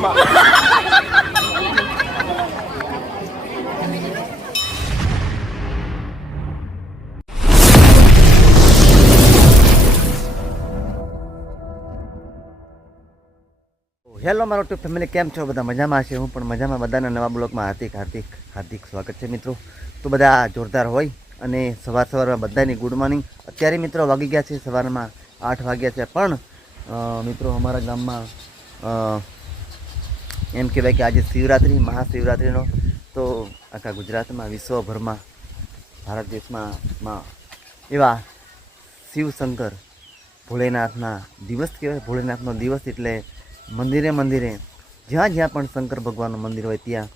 મંદિરમાં હેલો મારો two family કેમ છો? બધા મજામાં છે. હું પણ મજામાં. બધાના નવા બ્લોગમાં હાર્દિક હાર્દિક હાર્દિક સ્વાગત છે મિત્રો. તો બધા જોરદાર હોય અને સવાર સવારમાં બધાની ગુડ મોર્નિંગ અત્યારે મિત્રો વાગી ગયા છે સવારમાં આઠ વાગ્યા છે પણ મિત્રો અમારા ગામમાં એમ કહેવાય કે આજે શિવરાત્રિ, મહાશિવરાત્રિનો. તો આખા ગુજરાતમાં, વિશ્વભરમાં, ભારત દેશમાં, માં, એવા શિવશંકર ભોળેનાથના દિવસ કહેવાય ભોળેનાથનો દિવસ એટલે મંદિરે મંદિરે, જ્યાં જ્યાં પણ શંકર ભગવાનનું મંદિર હોય, ત્યાં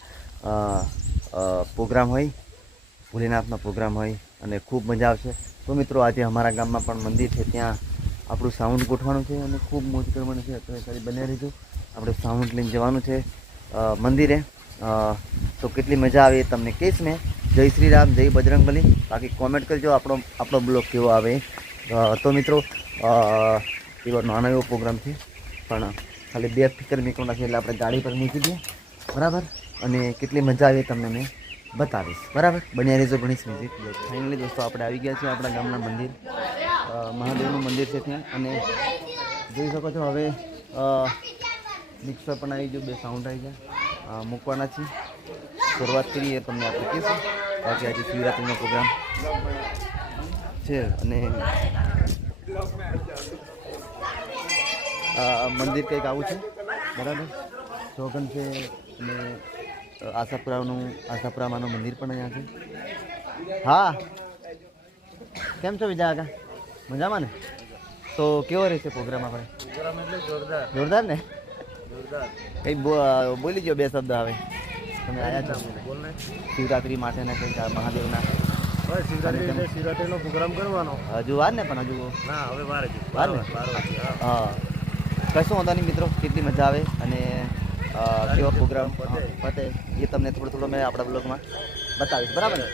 પ્રોગ્રામ હોય, ભોલેનાથનો પ્રોગ્રામ હોય, અને ખૂબ મજા આવશે. તો મિત્રો, આજે અમારા ગામમાં પણ મંદિર છે, ત્યાં આપણું સાઉન્ડ ગોઠવાનું છે, અને ખૂબ મોજ કરવાની છે. અત્યારે બને રહીજો. આપણે સાઉન્ડ લઈને જવાનું છે મંદિરે. તો કેટલી મજા આવે તમને કહીશ મેં. જય શ્રી રામ, જય બજરંગબલી બાકી કોમેન્ટ કરજો આપણો આપણો બ્લોગ કેવો આવે. તો મિત્રો એવો નાનો એવો પ્રોગ્રામ છે, પણ ખાલી બે ફિકર નીકળવાના છે એટલે આપણે ગાડી પર મૂકી દઈએ. બરાબર? અને કેટલી મજા આવે તમને મેં બતાવીશ. બરાબર? બન્યા રહેજો ગણેશ મ્યુઝિક ફાઇનલી દોસ્તો, આપણે આવી ગયા છીએ આપણા ગામના મંદિર. મહાદેવનું મંદિર છે ત્યાં. અને જોઈ શકો છો હવે મિક્સર પણ આવી ગયું બે સાઉન્ડ આવી ગયા. મૂકવાના છીએ. શરૂઆત કરીએ તમને આપણે કહીશું. બાકી આજે શિવરાત્રિનો પ્રોગ્રામ છે અને મંદિર કંઈક આવું છે. બરાબર? સોગન છે અને આશાપુરાનું આશાપુરામાનું મંદિર પણ અહીંયા છે. હા. કેમ છો બીજા આગા મજામાં ને? તો કેવો રહેશે પ્રોગ્રામ આપણે જોરદાર. જોરદાર ને? કંઈ બોલી ગયો બે શબ્દ હવે. તમે આવ્યા છો? બોલ માટેના કંઈક મહાદેવના. શિવરાત્રી શિવરાત્રીનો પ્રોગ્રામ કરવાનો. હજુ વાર ને પણ હજુ? ના હવે ને? હા. કશું વાંધો નહીં મિત્રો? કેટલી મજા આવે અને કેવો પ્રોગ્રામ? પતે. પતે. એ તમને થોડું થોડું મેં આપણા બ્લોગમાં બતાવીશ. બરાબર ને?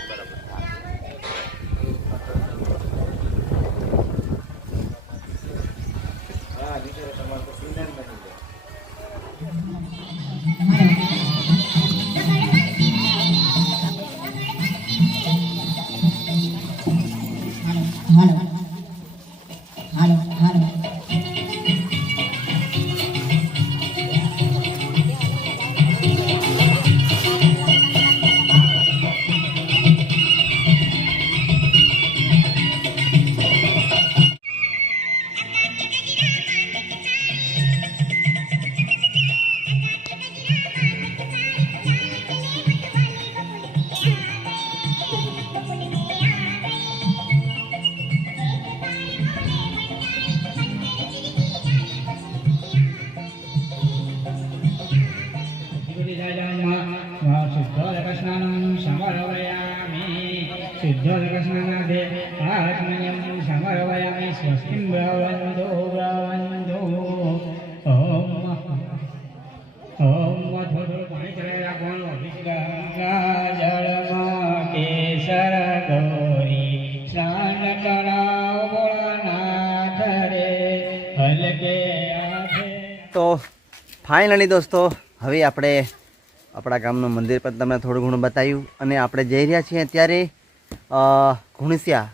તો ફાઇનલી દોસ્તો હવે આપણે આપણા ગામનું મંદિર પણ તમને થોડું ઘણું બતાવ્યું અને આપણે જઈ રહ્યા છીએ અત્યારે અ, ઘુણસિયા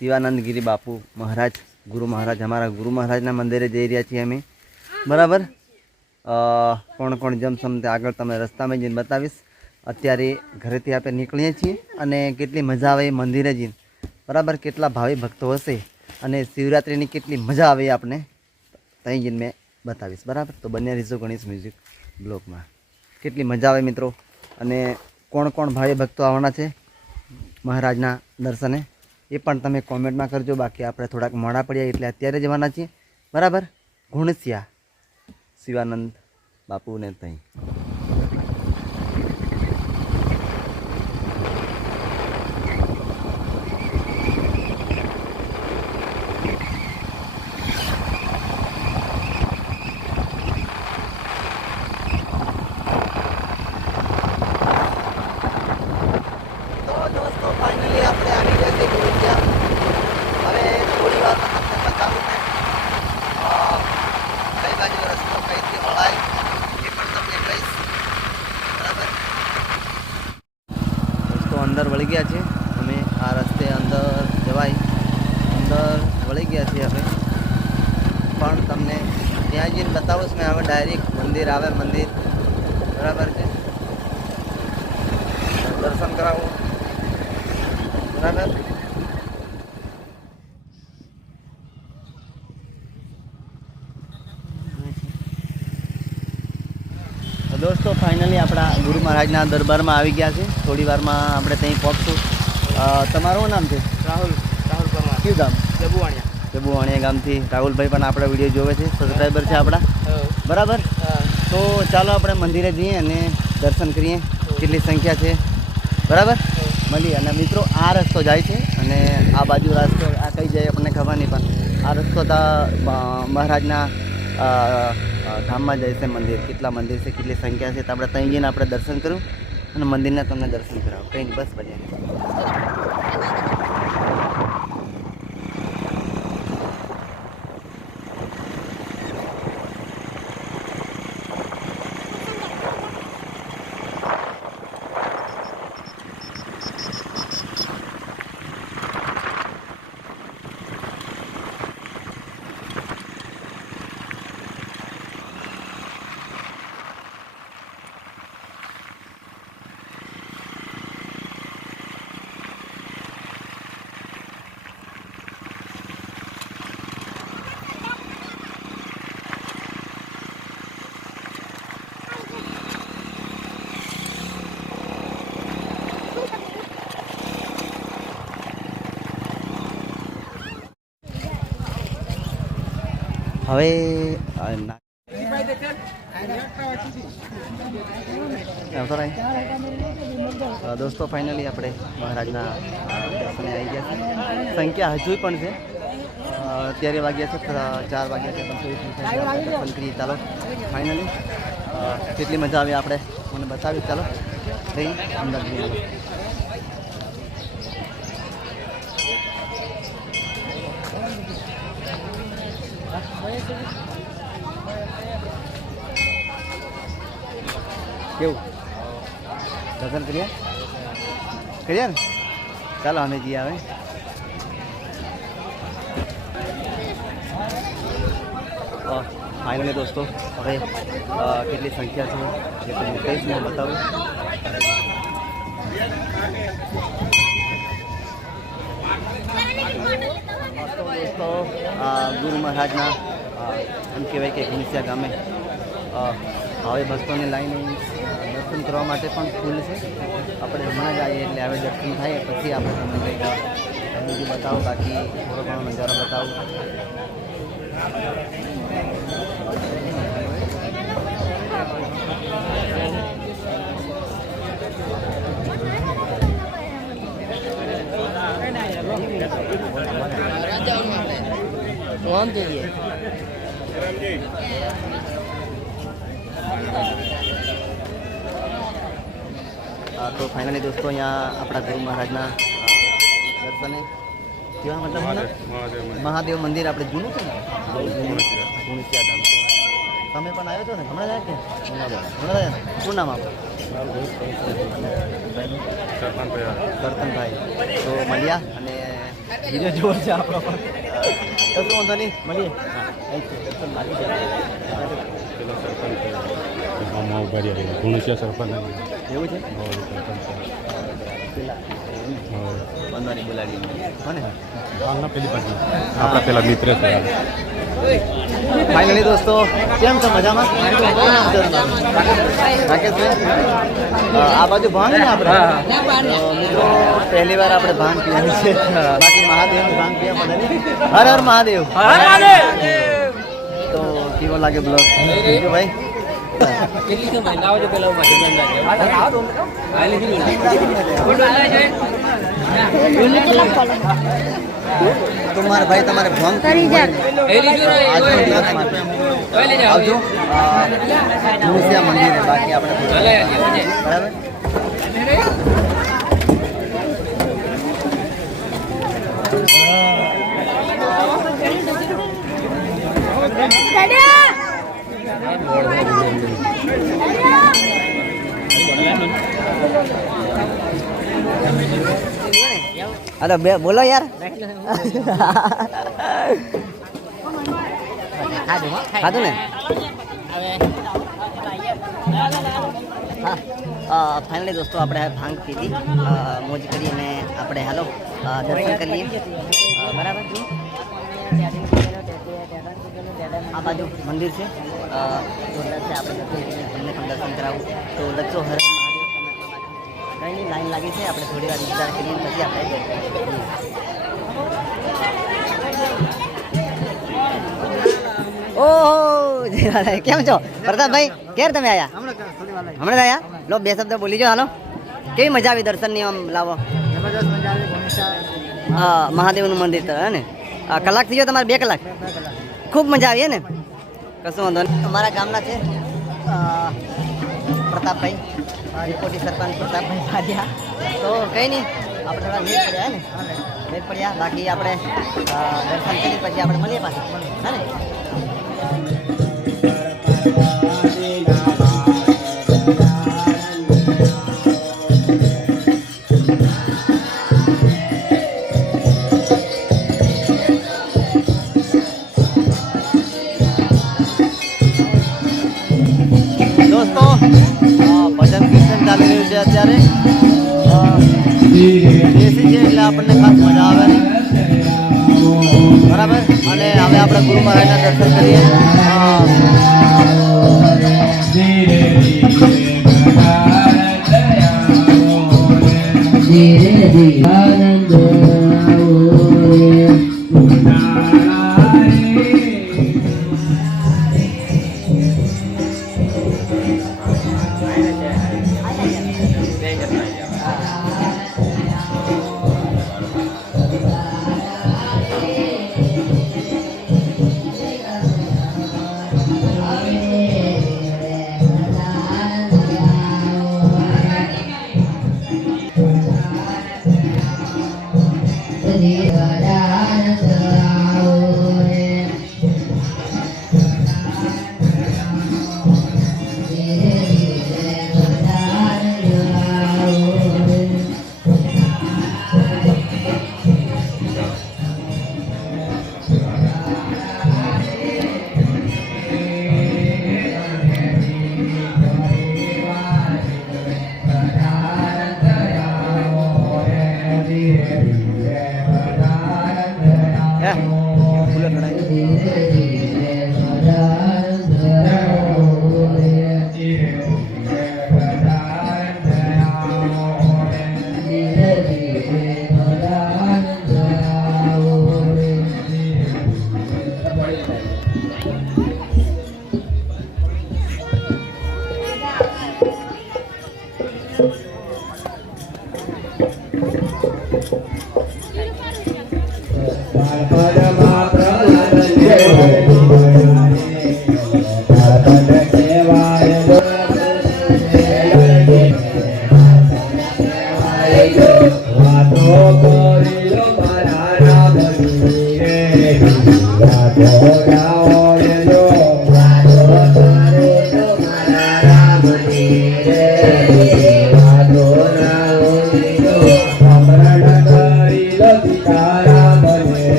શિવાનંદગીરી બાપુ મહારાજ, ગુરુ મહારાજ, અમારા ગુરુ મહારાજના મંદિરે જઈ રહ્યા છીએ અમે. બરાબર? કોણ કોણ જમસમ તે આગળ તમને રસ્તામાં જઈને બતાવીશ. અત્યારે ઘરેથી આપણે નીકળીએ છીએ અને કેટલી મજા આવે મંદિરે જઈને. બરાબર? કેટલા ભાવિ ભક્તો હશે અને શિવરાત્રિની કેટલી મજા આવે આપણે ત્યાં જઈને મેં બતાવીશ. બરાબર? તો બંને રીઝો ગણેશ મ્યુઝિક બ્લોગમાં કેટલી મજા આવે મિત્રો. અને કોણ કોણ ભાઈ ભક્તો આવવાના છે? મહારાજના દર્શને. એ પણ તમે કોમેન્ટમાં કરજો. બાકી આપણે થોડાક મોડા પડ્યા એટલે અત્યારે જવાના છીએ. બરાબર? ઘુણસિયા શિવાનંદ બાપુને ત્યાં તો દોસ્તો ફાઇનલી આપણે આવી ગયા છે ગુરુદ્યા હવે થોડી વાર તમને બતાવું ને અ, કઈ બાજુ રસ્તો કઈથી વળાય એ પણ ગયા છીએ હવે પણ તમને ત્યાં જઈને બતાવું મેં હવે ડાયરેક્ટ મંદિર આવે મંદિર બરાબર છે દર્શન કરાવું બરાબર તો દોસ્તો ફાઇનલી આપણા ગુરુ મહારાજના દરબારમાં આવી ગયા છે. થોડી વારમાં આપણે ત્યાં પહોંચશું. તમારું નામ છે? રાહુલ રાહુલ પરમાર. કયું ગામ? જબુવાણિયા. જબુવાણિયા ગામથી રાહુલભાઈ પણ આપણા વીડિયો જોવે છે. સબસ્ક્રાઈબર છે આપણા? બરાબર? તો ચાલો આપણે મંદિરે જઈએ અને દર્શન કરીએ. કેટલી સંખ્યા છે? બરાબર? મળીએ અને મિત્રો આ રસ્તો જાય છે અને આ બાજુ રસ્તો આ કઈ જાય આપણને ખબર નહીં, પણ આ રસ્તો તો મહારાજના ધામમાં જાય છે મંદિર. કેટલા મંદિર છે, કેટલી સંખ્યા છે, તો આપણે ત્યાં જઈને આપણે દર્શન કરું અને મંદિરના તમને દર્શન કરાવો. કંઈ બસ બન્યા. હવે દોસ્તો ફાઇનલી આપણે મહારાજના દર્શને આવી ગયા છે. સંખ્યા હજુ પણ છે. અત્યારે વાગ્યા છે ચાર વાગ્યા છે પણ કરીએ ચાલો ફાઇનલી કેટલી મજા આવી આપણે. મને બતાવી ચાલો. થઈ અંદર કેવું? દર્શન કર્યા? કર્યા ને? ચાલો અમે જઈએ આવે ફાઇનલી દોસ્તો, હવે કેટલી સંખ્યા છે, એ તો મુકેશને બતાવું તો દોસ્તો ગુરુ મહારાજના એમ કહેવાય કે ઘનશ્યા ગામે હવે ભક્તોને લાઈને દર્શન કરવા માટે પણ ફૂલ છે. આપણે હમણાં જ આવીએ એટલે હવે દર્શન થાય, પછી આપણે તમને કંઈક બીજું બતાવો, બાકી થોડો ઘણો નજારો બતાવું. હા તો ફાઇનલી દોસ્તો અહીંયા આપણા ગુરુ મહારાજના દર્શને. કેવા મતલબ? મહાદેવ મંદિર. આપણે જૂનું છે ને? જૂનું ગુણસિયા ધામ છે. તમે પણ આવ્યો છો ને? હમણાં જાય કે? હમણાં શું નામ આપણું કરતનભાઈ તો મળ્યા અને બીજો જોર છે આપણો. પણ કશું વાંધો નહીં મળીએ. એવું છે? પેલા બોલાવી કોને? આપણા પેલા મિત્ર છે. ફાઇનલી દોસ્તો કેમ છો મજામાં? રાકેશભાઈ આ બાજુ ભાંગ ને આપણે? તો મિત્રો પહેલી વાર આપણે ભાંગ પીવાની છે. બાકી મહાદેવનું ભાંગ પીવા પડે હર હર મહાદેવ. તો કેવો લાગે બ્લોગ? ભાઈ. તો મારા ભાઈ તમારે ભંગ આવજો. તુલસિયા મંદિરે બાકી આપણે બરાબર? અરે બે, બોલો યાર. ખાધું ને? હા ફાઇનલી દોસ્તો, આપણે ભાંગ પીધી. મોજ કરી અને આપણે, હાલો દર્શન કરીએ. બરાબર? આ બાજુ મંદિર છે. આપણે દર્શન તમને પણ દર્શન કરાવું. તો લચ્છો હર કંઈ નહીં લાઈન લાગી છે. આપણે થોડી વાર વિચાર કરીએ પછી આપણે ઓહો જય કેમ છો? પ્રતાપભાઈ ક્યારે તમે આયા? હમણાં આયા લો બે શબ્દ બોલી જાઓ હાલો. કેવી મજા આવી દર્શનની આમ લાવો? મહાદેવનું મંદિર તો હે ને? આ કલાક થઈ ગયો તમારે બે કલાક. ખૂબ મજા આવી ને? કશું વાંધો નહીં. અમારા ગામના છે પ્રતાપભાઈ રિપોર્ટી સરપંચ પ્રતાપભાઈ ભાજ્યા તો કંઈ નહીં આપણે થોડા લેટ પડ્યા હે ને? લેટ પડ્યા બાકી આપણે દર્શન કરી પછી આપણે મળીએ પાછા. હા ને? મહારાજના હે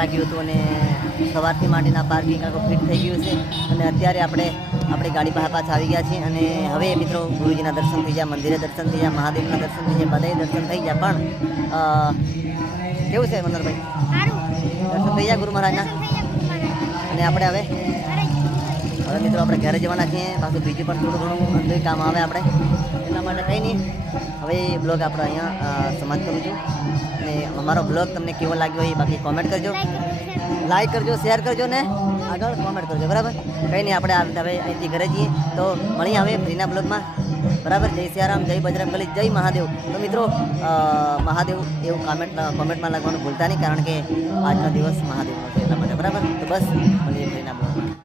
રાખ્યું હતું અને સવારથી માંડીના પાર્કિંગ આખું ફિટ થઈ ગયું છે. અને અત્યારે આપણે આપણી ગાડી પાસે પાછા આવી ગયા છીએ અને હવે મિત્રો ગુરુજીના દર્શન થઈ ગયા મંદિરે દર્શન થઈ ગયા મહાદેવના દર્શન થઈ ગયા બધા દર્શન થઈ ગયા. પણ કેવું છે મનોહરભાઈ? દર્શન થઈ ગયા ગુરુ મહારાજના. અને આપણે હવે હવે મિત્રો આપણે ઘરે જવાના છીએ પાછું બીજું પણ થોડું ઘણું અંદરનું કામ આવે આપણે. એટલા માટે કંઈ નહીં. હવે બ્લોગ આપણે અહીંયા સમાપ્ત કરું છું. અને અમારો બ્લોગ તમને કેવો લાગ્યો એ બાકી કોમેન્ટ કરજો. લાઈક કરજો શેર કરજો ને આગળ કોમેન્ટ કરજો, બરાબર? કંઈ નહીં, આપણે હવે અહીંથી ઘરે જઈએ. તો મળીએ હવે ફ્રીના બ્લોગમાં. બરાબર? જય સિયારામ જય બજરંગબલી જય મહાદેવ. તો મિત્રો મહાદેવ એવું કોમેન્ટ કોમેન્ટમાં લખવાનું ભૂલતા નહીં, કારણ કે આજનો દિવસ મહાદેવનો છે એટલા માટે. બરાબર? તો બસ, મળીએ ફ્રીના બ્લોગમાં.